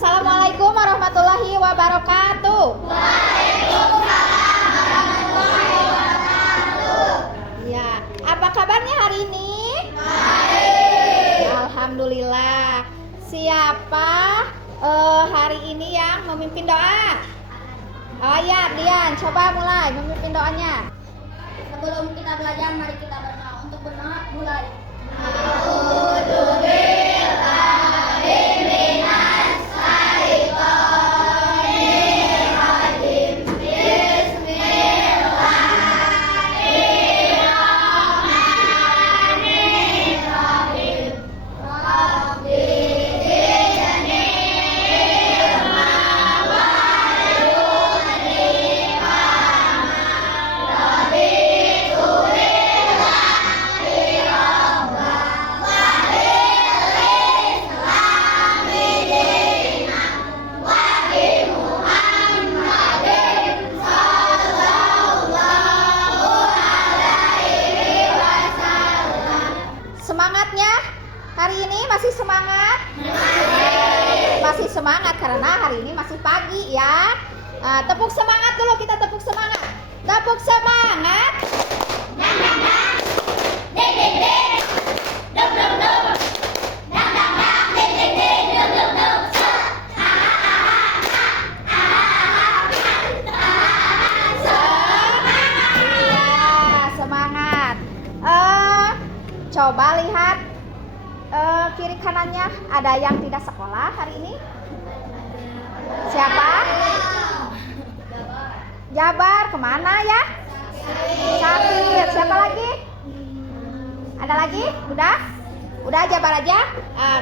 Assalamualaikum warahmatullahi wabarakatuh. Waalaikumsalam warahmatullahi wabarakatuh. Ya, apa kabarnya hari ini? Baik. Alhamdulillah. Siapa hari ini yang memimpin doa? Oh ya, Dian, coba mulai memimpin doanya. Sebelum kita belajar, mari kita berdoa. Untuk berdoa, mulai. Semangatnya hari ini masih semangat? Masih semangat karena hari ini masih pagi ya. Tepuk semangat dulu, kita tepuk semangat. Tepuk semangat. Semangat. Coba lihat kiri kanannya, ada yang tidak sekolah hari ini? Siapa? Jabar, kemana ya? Sakit. Siapa lagi? Ada lagi? Udah Jabar aja.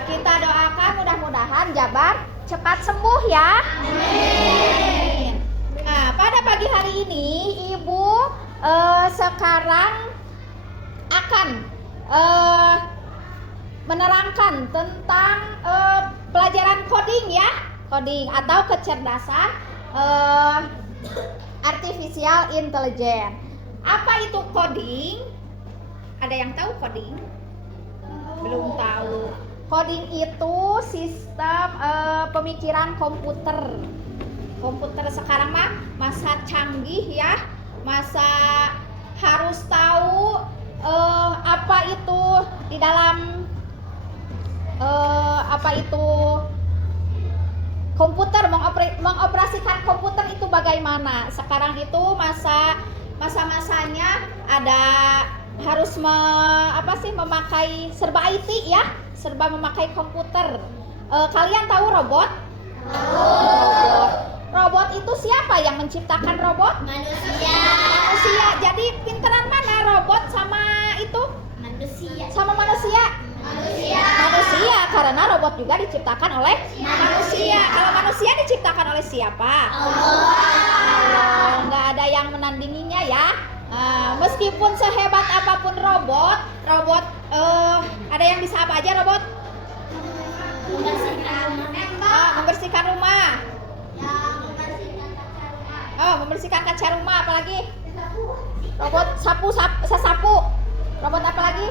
Kita doakan mudah-mudahan Jabar cepat sembuh ya. Amin. Pada pagi hari ini Ibu sekarang akan menerangkan tentang pelajaran coding ya, coding atau kecerdasan artificial intelligence. Apa itu coding? Ada yang tahu coding? Belum tahu. Coding itu sistem pemikiran komputer. Komputer sekarang mah masa canggih ya, masa harus tahu apa itu di dalam apa itu komputer, mengoperasikan komputer itu bagaimana. Sekarang itu masa-masanya ada harus memakai serba IT ya, serba memakai komputer. Kalian tahu robot? Robot itu siapa yang menciptakan robot? Manusia. Jadi pinteran mana robot sama itu? Sama manusia? Manusia, karena robot juga diciptakan oleh manusia. Kalau manusia diciptakan oleh siapa? Allah. Nggak ada yang menandinginya ya. Meskipun sehebat apapun robot ada yang bisa apa aja robot? Membersihkan rumah. Membersihkan kaca rumah, apalagi? Robot sapu. Robot apa lagi?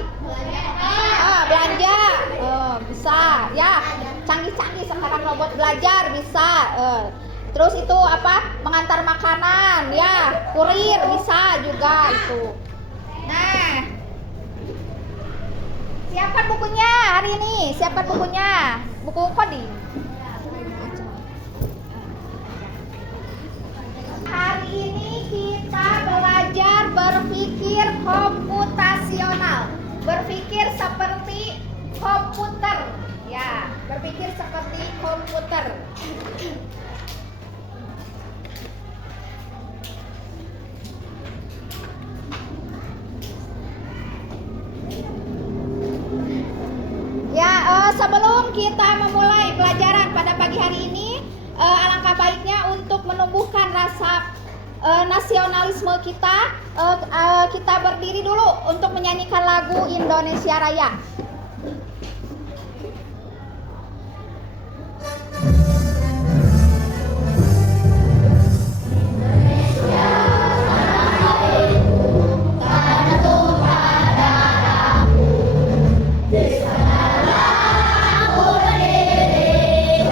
Belanja. Bisa ya. Canggih-canggih sekarang robot belajar bisa. Terus itu mengantar makanan ya, kurir bisa juga itu. Nah, siapkan bukunya hari ini. Siapkan bukunya. Buku coding. Hari ini kita belajar berpikir komputasional. Berpikir seperti komputer. Ya, berpikir seperti komputer. Ya, sebelum kita memulai pelajaran pada pagi hari ini, alangkah baiknya untuk menumbuhkan rasa nasionalisme kita, kita berdiri dulu untuk menyanyikan lagu Indonesia Raya. Di sana aku berdiri,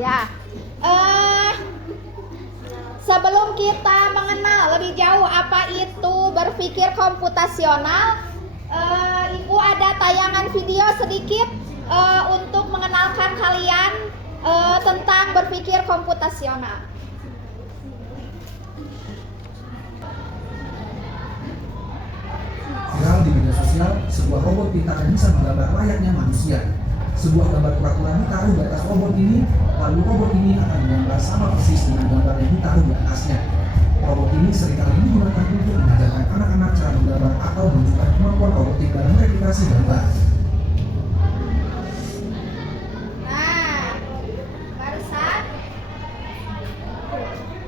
Ya. Sebelum kita mengenal lebih jauh apa itu berpikir komputasional, Ibu ada tayangan video sedikit untuk mengenalkan kalian tentang berpikir komputasional. Viral di media sosial, sebuah robot pintar yang bisa menggambar layaknya manusia. Sebuah gambar kura-kura ditaruh di atas robot ini, lalu robot ini akan menggambar sama persis dengan gambar yang ditaruh di atasnya. Robot ini seringkali digunakan untuk mengajarkan anak-anak cara menggambar atau menunjukkan kemampuan robotik dalam replikasi gambar. Nah, barusan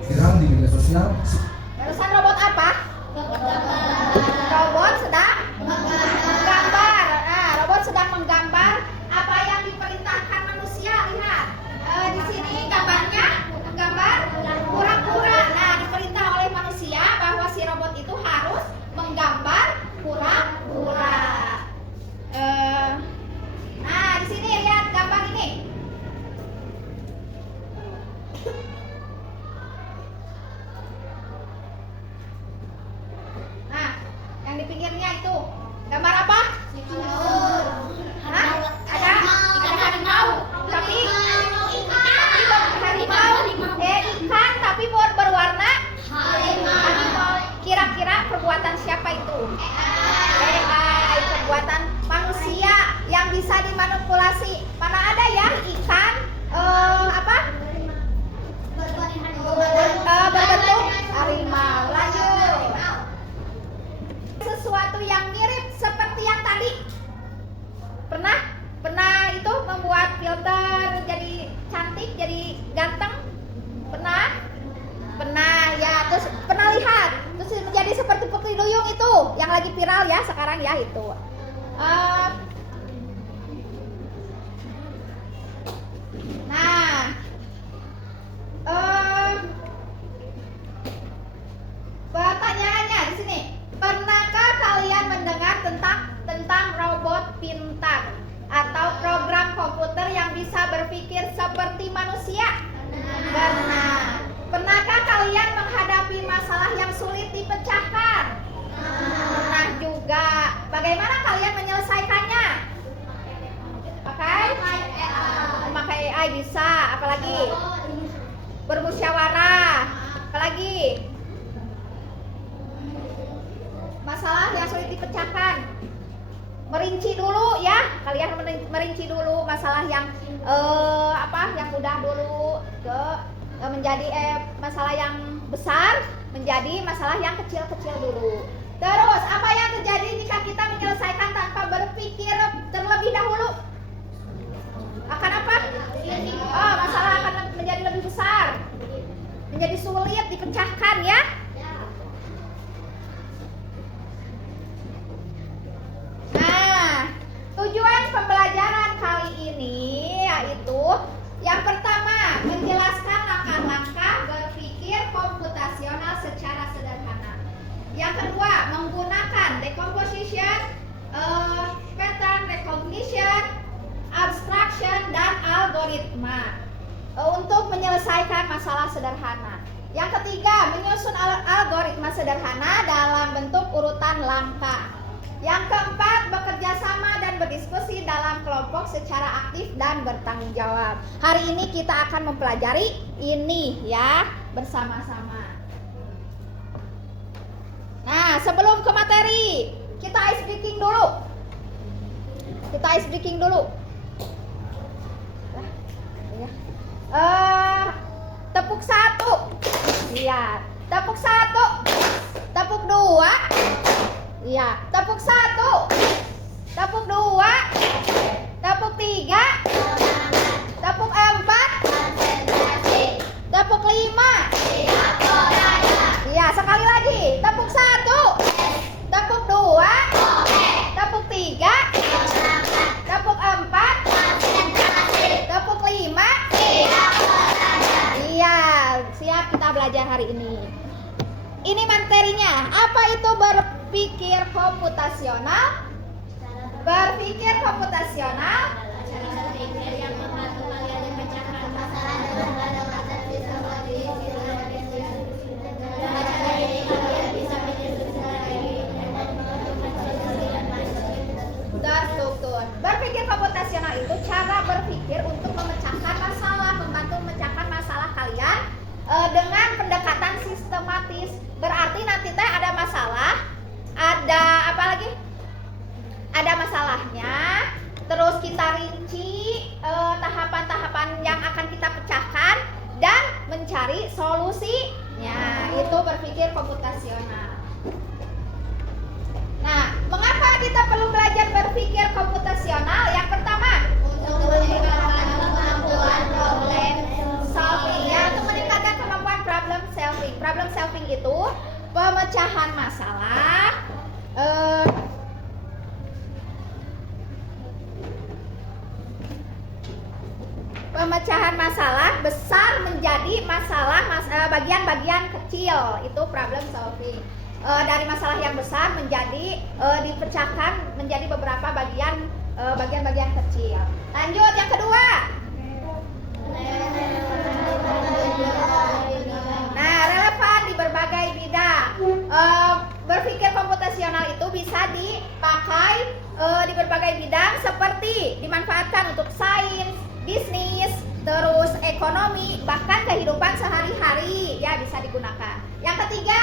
Viral di media sosial, robot apa? Robot sedang menggambar. Nah, robot sedang menggambar apa yang diperintahkan manusia. Lihat, di sini gambarnya gambar kura-kura. Nah, diperintah oleh manusia bahwa si robot itu harus menggambar kura-kura. Nah, di sini lihat gambar ini. Nah, yang di pinggirnya itu gambar apa? Hah? Ada harimau. Tapi harimau. Ikan tapi berwarna harimau. Kira-kira perbuatan siapa itu? AI, perbuatan manusia yang bisa dimanipulasi. Mana ada ya ikan apa? Berbentuk harimau. Lanjut. Sesuatu yang mirip seperti yang tadi. Pernah itu membuat filter jadi cantik, jadi ganteng? Pernah ya. Terus pernah lihat terus menjadi seperti putri duyung itu yang lagi viral ya sekarang ya itu. Pertanyaannya di sini, pernahkah kalian mendengar tentang robot pintar atau program komputer yang bisa berpikir seperti manusia? Pernah. Pernahkah kalian menghadapi masalah yang sulit dipecahkan? Pernah juga. Bagaimana kalian menyelesaikannya? Memakai AI bisa. Apalagi? Bermusyawarah. Apalagi? Masalah yang sulit dipecahkan. Merinci dulu ya, kalian merinci dulu masalah yang yang mudah dulu ke menjadi masalah yang besar menjadi masalah yang kecil-kecil dulu. Terus apa yang terjadi jika kita menyelesaikan tanpa berpikir terlebih dahulu? Akan apa? Masalah akan menjadi lebih besar, menjadi sulit dipecahkan ya. Nah, tujuan pembelajaran kali ini yaitu yang pertama, menjelaskan langkah-langkah berpikir komputasional secara sederhana. Yang kedua, menggunakan decomposition, pattern recognition, abstraction, dan algoritma untuk menyelesaikan masalah sederhana. Yang ketiga, menyusun algoritma sederhana dalam bentuk urutan langkah. Yang keempat, bekerja sama dan berdiskusi dalam kelompok secara aktif dan bertanggung jawab. Hari ini kita akan mempelajari ini ya bersama-sama. Nah, sebelum ke materi, kita ice breaking dulu. Tepuk 1. Lihat. Tepuk 1. Tepuk 2. Iya, tepuk 1, tepuk 2, tepuk 3, tepuk 4, tepuk 5. Iya, sekali lagi. Tepuk 1, tepuk 2, tepuk 3, tepuk 4, tepuk 5. Iya, siap kita belajar hari ini. Ini materinya. Apa itu berpikir komputasional? Berpikir komputasional komputasional yang membantu kalian memecahkan masalah dengan rasa sistematis. Dengan cara ini kalian bisa menyelesaikan terstruktur. Berpikir komputasional itu cara berpikir untuk memecahkan masalah, membantu memecahkan masalah kalian dengan pendekatan sistematis. Berarti nanti teh ada masalah, ada apa lagi? Ada masalahnya, terus kita rinci tahapan-tahapan yang akan kita pecahkan dan mencari solusinya. Itu berpikir komputasional. Nah, mengapa kita perlu belajar berpikir komputasional? Yang pertama, untuk meningkatkan kemampuan problem solving, ya, untuk meningkatkan kemampuan problem solving. Problem solving itu pemecahan masalah, pemecahan masalah besar menjadi bagian-bagian kecil. Itu problem solving. Dari masalah yang besar menjadi dipecahkan menjadi beberapa bagian-bagian kecil. Lanjut yang kedua. Nah, relevan di berbagai bidang. Berpikir komputasional itu bisa dipakai di berbagai bidang, seperti dimanfaatkan untuk sains, bisnis, terus ekonomi, bahkan kehidupan sehari-hari, ya, bisa digunakan. Yang ketiga,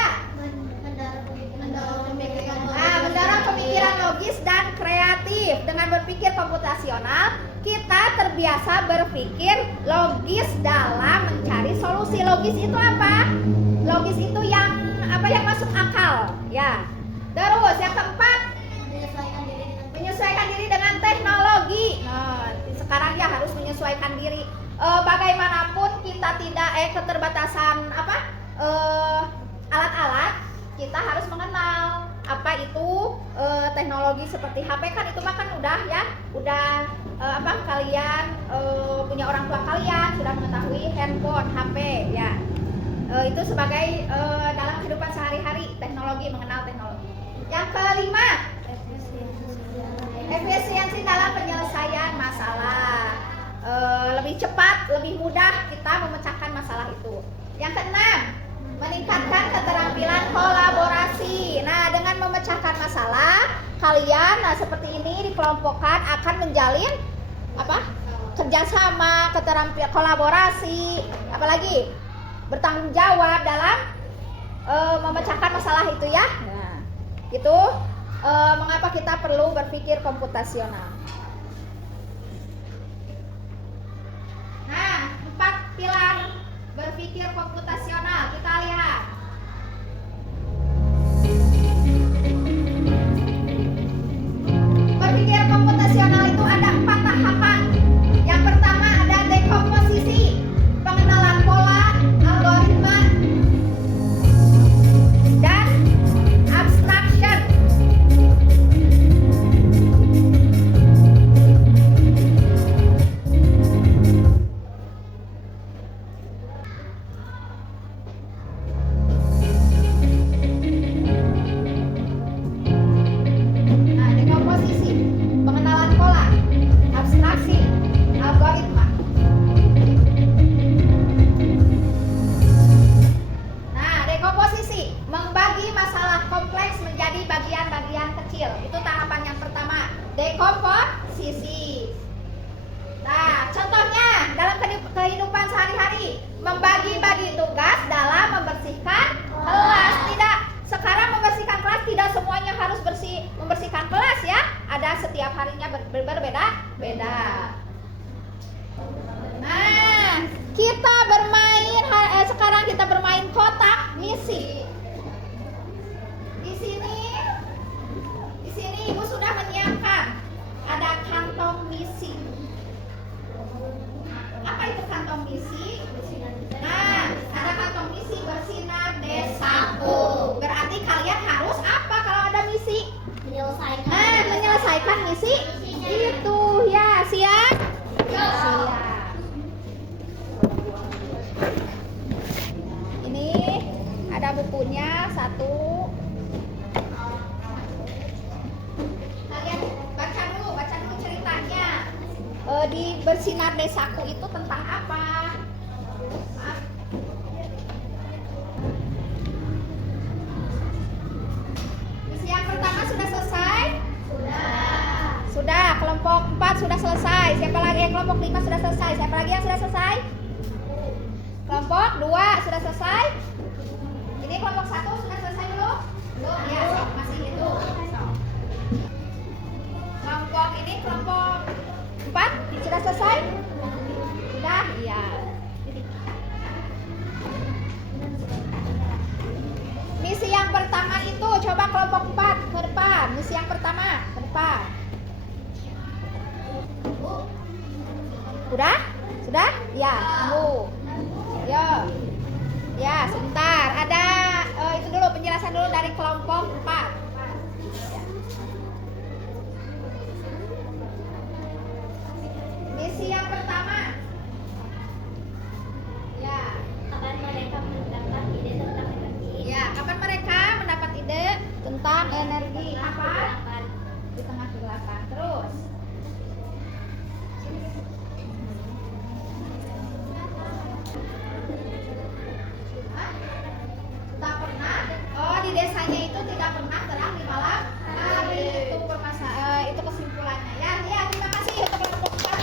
mendorong pemikiran logis dan kreatif. Dengan berpikir komputasional, kita terbiasa berpikir logis dalam mencari solusi. Logis itu apa? Logis itu yang masuk akal, ya. Terus yang keempat, menyesuaikan diri dengan teknologi. Nah, sekarang ya harus menyesuaikan diri. Bagaimanapun kita tidak keterbatasan alat-alat, kita harus mengenal apa itu teknologi seperti HP. Kan itu mah kan udah kalian punya orang tua kalian sudah mengetahui handphone, HP, ya. Itu sebagai dalam kehidupan sehari-hari, teknologi, mengenal teknologi. Yang kelima, efisiensi dalam penyelesaian masalah. Lebih cepat, lebih mudah kita memecahkan masalah itu. Yang keenam, meningkatkan keterampilan kolaborasi. Nah, dengan memecahkan masalah, kalian seperti ini dikelompokkan akan menjalin kerjasama, keterampilan kolaborasi, apalagi bertanggung jawab dalam memecahkan masalah itu, ya. Nah, itu mengapa kita perlu berpikir komputasional. Nah, 4 pilar berpikir komputasional kita lihat. Berpikir komputasional itu ada 4 tahapan. Yang pertama ada dekomposisi, pengenalan pola, algoritma, dan abstraction. Nah, dekomposisi, pengenalan pola, abstraksi, algoritma. Nah, dekomposisi, membagi masalah kompleks menjadi bagian-bagian kecil. Itu tahapan yang pertama, dekomposisi. Nah, contohnya dalam kehidupan sehari-hari, membagi-bagi tugas dalam membersihkan kelas. Tidak, sekarang membersihkan kelas tidak semuanya harus membersihkan kelas, ya. Ada setiap harinya berbeda-beda. Nah, kita bermain sekarang kita bermain kotak misi. Di sini Ibu sudah menyiapkan ada kantong misi. Apa itu kantong misi? Nah, ada kantong misi bersinar desaku. Berarti kalian harus apa kalau ada misi? Menyelesaikan misi itu, ya. Siap? Siap. Ini ada bukunya 1. Kalian baca dulu ceritanya. di Bersinar Desaku itu tentang apa? Maaf. Misi yang pertama sudah selesai? Sudah. Kelompok 4 sudah selesai. Siapa lagi? Kelompok 5 sudah selesai. Siapa lagi yang sudah selesai? Kelompok 2 sudah selesai? Ini kelompok 1 sudah selesai belum? Belum ya, masih itu. Kelompok ini kelompok 4 sudah selesai? Sudah? Iya. Misi yang pertama itu coba kelompok 4 ke depan. Misi yang pertama ke depan. Udah? Sudah? Ya, tunggu. Yo. Ya, sebentar. Ada itu dulu penjelasan dulu dari kelompok 4. Misi yang pertama. Ya. Kapan mereka mendapat ide tentang energi? Ya, kapan mereka mendapat ide tentang energi apa? Di tengah kegelapan. Terus. Hah? Tak pernah. Oh, di desanya itu tidak pernah terang di malam hari. Itu kesimpulannya. Ya, ya, terima kasih untuk kelompok 4.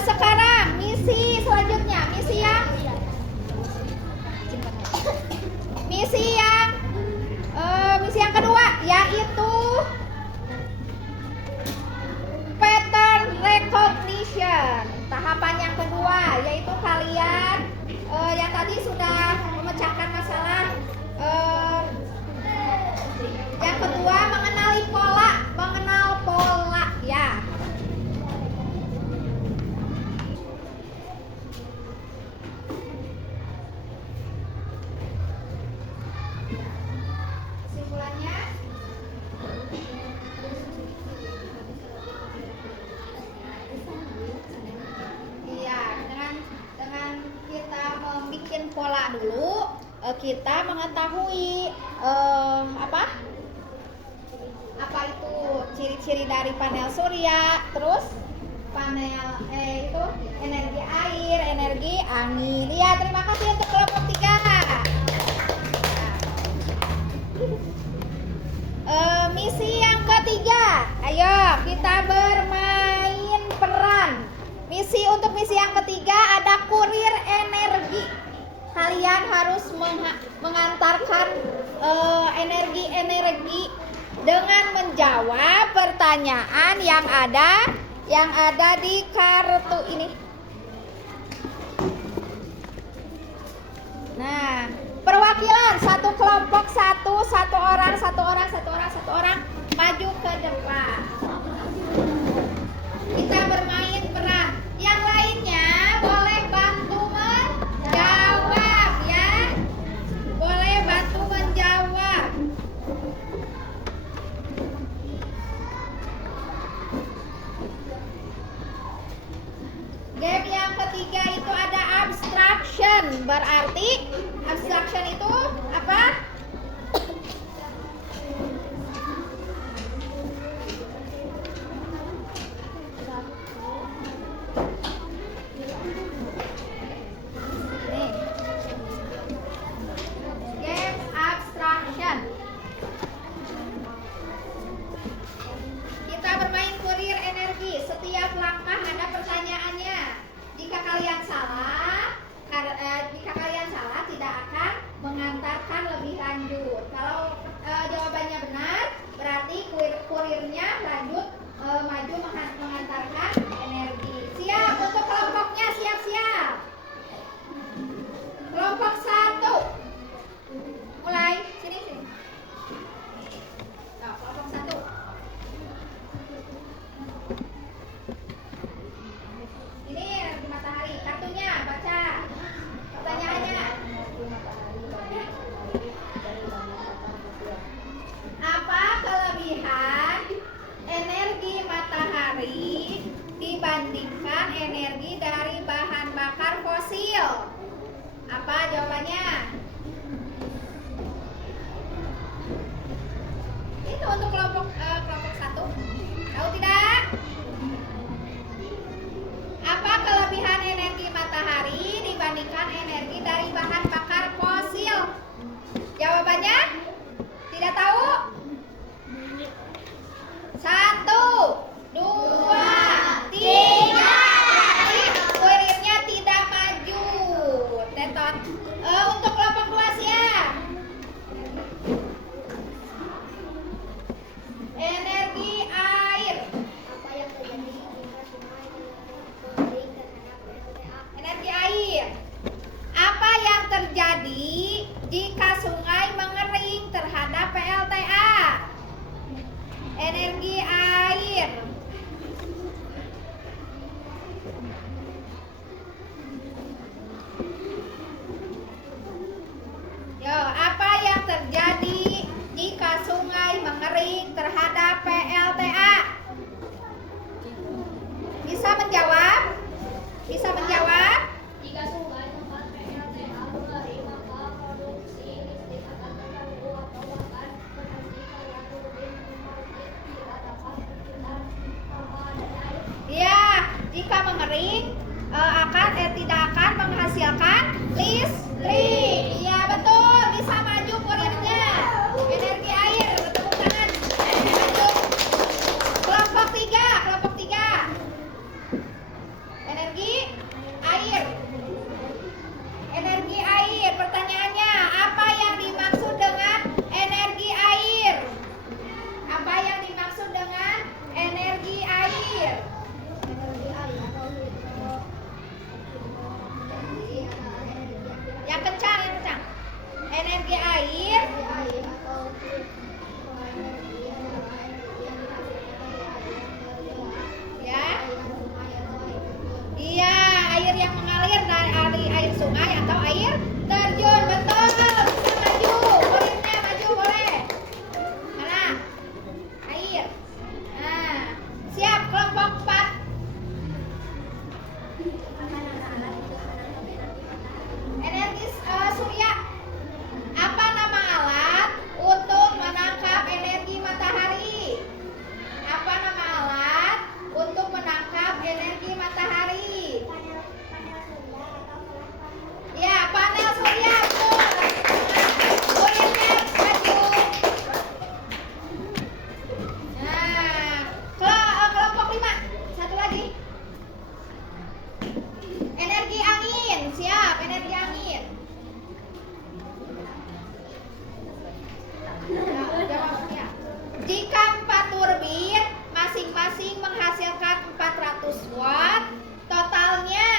Sekarang misi selanjutnya, misi yang kedua, yaitu pattern recognition. Tahapan yang kedua yaitu kalian yang tadi sudah memecahkan masalah. Yang kedua mengenal pola ya. Kesimpulannya, iya, dengan kita membuat pola dulu, kita mengetahui apa itu ciri-ciri dari panel surya, terus panel itu energi air, energi angin. Ya, terima kasih untuk kelompok 3. Misi yang ketiga, ayo kita bermain peran. Untuk misi yang ketiga ada kurir energi. Kalian harus mengantarkan energi dengan menjawab pertanyaan yang ada di kartu ini. Nah, perwakilan satu kelompok satu orang maju ke depan. Kita bermain peran. Yang lainnya boleh bantu menjawab ya. Boleh bantu menjawab. Game yang ketiga itu ada abstraction. Berarti abstraction itu apa? Nih. Game abstraction. Kita bermain kurir energi. Setiap langkah ada pertanyaannya. Jika kalian salah tidak akan mengantarkan lebih lanjut. Kalau jawabannya benar, berarti kurirnya lanjut maju mengantarkan energi. Siap untuk kelompoknya, siap-siap. Kelompok 1. Mulai sini. Nah, kelompok 1. Ini energi matahari. Kartunya baca. Pertanyaannya. Apa kelebihan energi matahari dibandingkan energi dari bahan bakar fosil? Apa jawabannya? Itu untuk kelompok 1. Tahu tidak? Apa kelebihan energi matahari dibandingkan energi dari bahan bakar fosil? Jawabannya tidak tahu. 1, 2, 3. Kurirnya tidak maju. Tetot. Untuk kelompok 2 siap. Energi air. Apa yang terjadi jika sungai mengering terhadap PLTA? Energi air. Apa yang terjadi jika sungai mengering terhadap PLTA? Energi air. Yo, apa yang terjadi jika sungai mengering terhadap PLTA? Bisa menjawab? Bisa menjawab? Jika sungai tempat PLTA mengering, maka produksi listrik akan terganggu atau bahkan berhenti karena turbin pembangkit tidak dapat berputar tanpa adanya air. Ya, jika mengering tidak akan menghasilkan listrik. Iya betul, bisa maju kurirnya. Energi air, tepuk tangan. Maju. Kelompok 3. Energi air. Energi air. Pertanyaannya, apa yang dimaksud dengan energi air? Apa yang dimaksud dengan energi air? Energi air atau Yang kencang, yang kencang. Energi air. air atau energi adalah energi yang dihasilkan dari air yang bergerak, Ya. aliran sungai atau air terjun. Iya, air yang mengalir dari air sungai atau air terjun. Betul. Bisa maju. Kurirnya maju boleh. Mana? Air. Nah, siap kelompok 4. Energi surya. Apa nama alat untuk menangkap energi matahari? Apa nama alat untuk menangkap energi matahari? Ya, panel surya. Betul. Kurirnya maju. Nah, kelompok 5. Satu lagi. Energi angin. Siap, energi angin. Ya, jawabnya. Jika 4 turbin masing-masing menghasilkan 400 watt, totalnya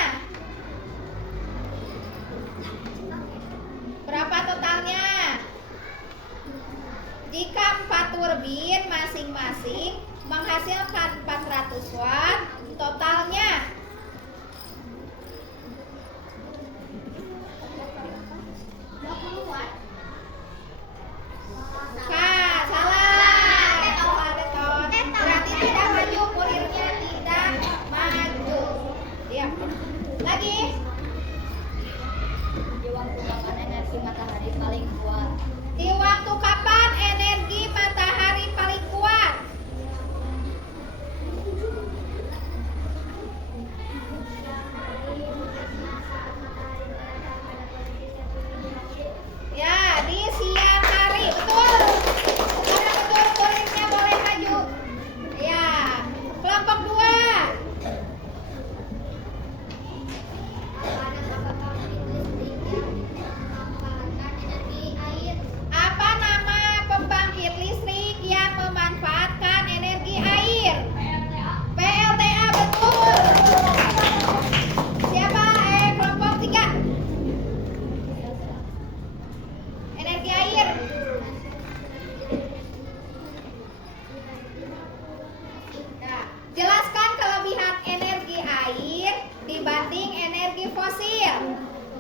berapa totalnya? Jika 4 turbin masing-masing menghasilkan 400 watt, totalnya salah. Beton. Berarti tidak maju, kurirnya tidak maju. Iya. Lagi. Di waktu kapan energi matahari paling kuat? Di waktu kapan energi matahari paling kuat? Ya, di siang hari. Betul. Karena betul, kurirnya boleh maju. Ya, kelompok 2. Apa nama pembangkit listrik yang memanfaatkan energi air? Apa nama pembangkit listrik yang memanfaatkan energi air? PLTA. PLTA, betul. Siapa? Kelompok 3. Energi air. Nah, jelaskan kelebihan energi air dibanding energi fosil.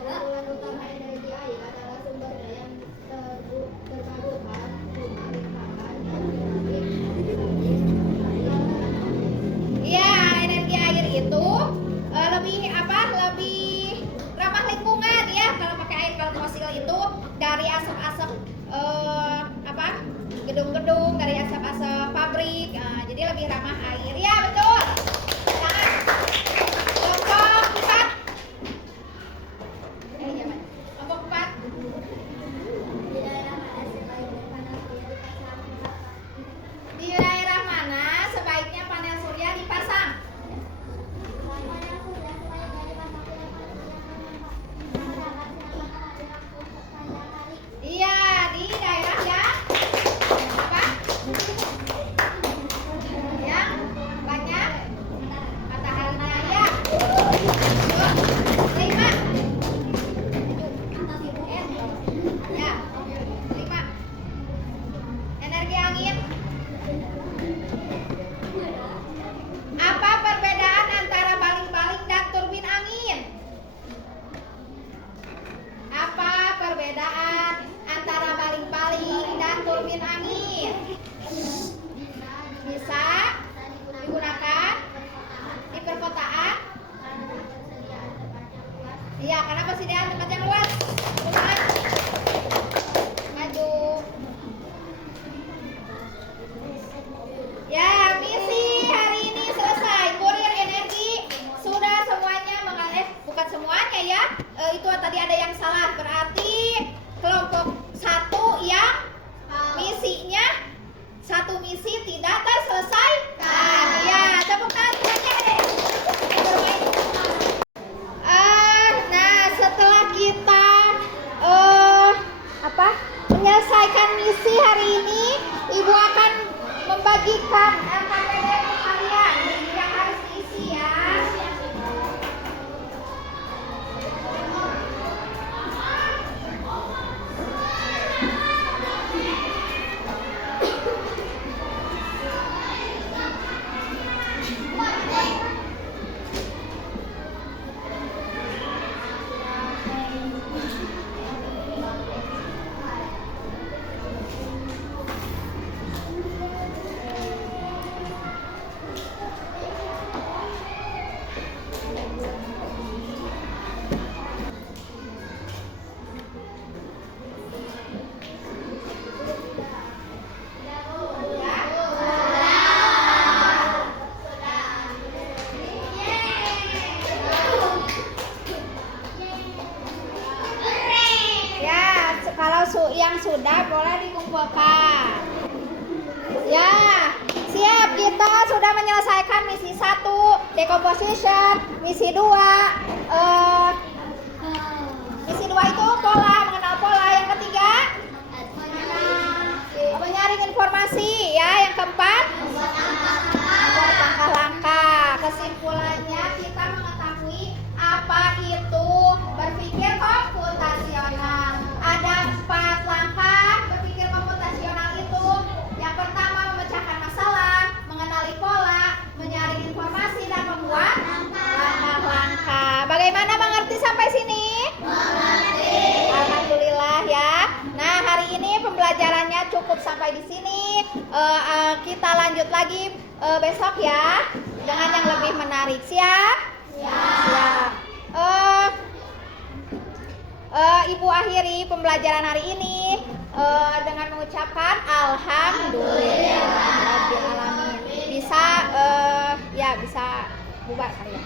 Keunggulan utama energi air adalah sumber daya yang terbarukan, rumah limpahan, dan Iya, energi air itu lebih ramah lingkungan ya kalau pakai air. Kalau fosil itu dari asap-asap gedung-gedung, dari asap-asap pabrik. Jadi lebih ramah air. Ya, betul. kenapa sih dia tempat yang luas? Bukan. Maju. Ya, misi hari ini selesai. Kurir energi sudah semuanya bukan semuanya ya. Itu tadi ada yang salah. Berarti kelompok 1 yang misinya satu misi tidak terselesaikan. Ya, tepuk tangan saja deh. Nah, setelah kita menyelesaikan misi hari ini, Ibu akan membagikan KPDM kalian yang harus diisi ya. Kalau yang sudah boleh dikumpulkan. Ya, siap, kita sudah menyelesaikan misi 1 decomposition, misi 2 itu pola, mengenal pola. Yang ketiga menyaring informasi ya. Yang keempat membuat langkah-langkah. Kesimpulannya kita mengetahui apa itu berpikir komputasional. Ada 4 langkah berpikir komputasional itu. Yang pertama memecahkan masalah, mengenali pola, menyaring informasi, dan membuat langkah-langkah. Bagaimana mengerti sampai sini? Mengerti. Alhamdulillah ya. Nah, hari ini pembelajarannya cukup sampai di sini. Kita lanjut lagi besok ya dengan yang lebih menarik. Siap? Siap. Ibu akhiri pembelajaran hari ini dengan mengucapkan alhamdulillah rabbil alamin. Bisa bubar kali ya.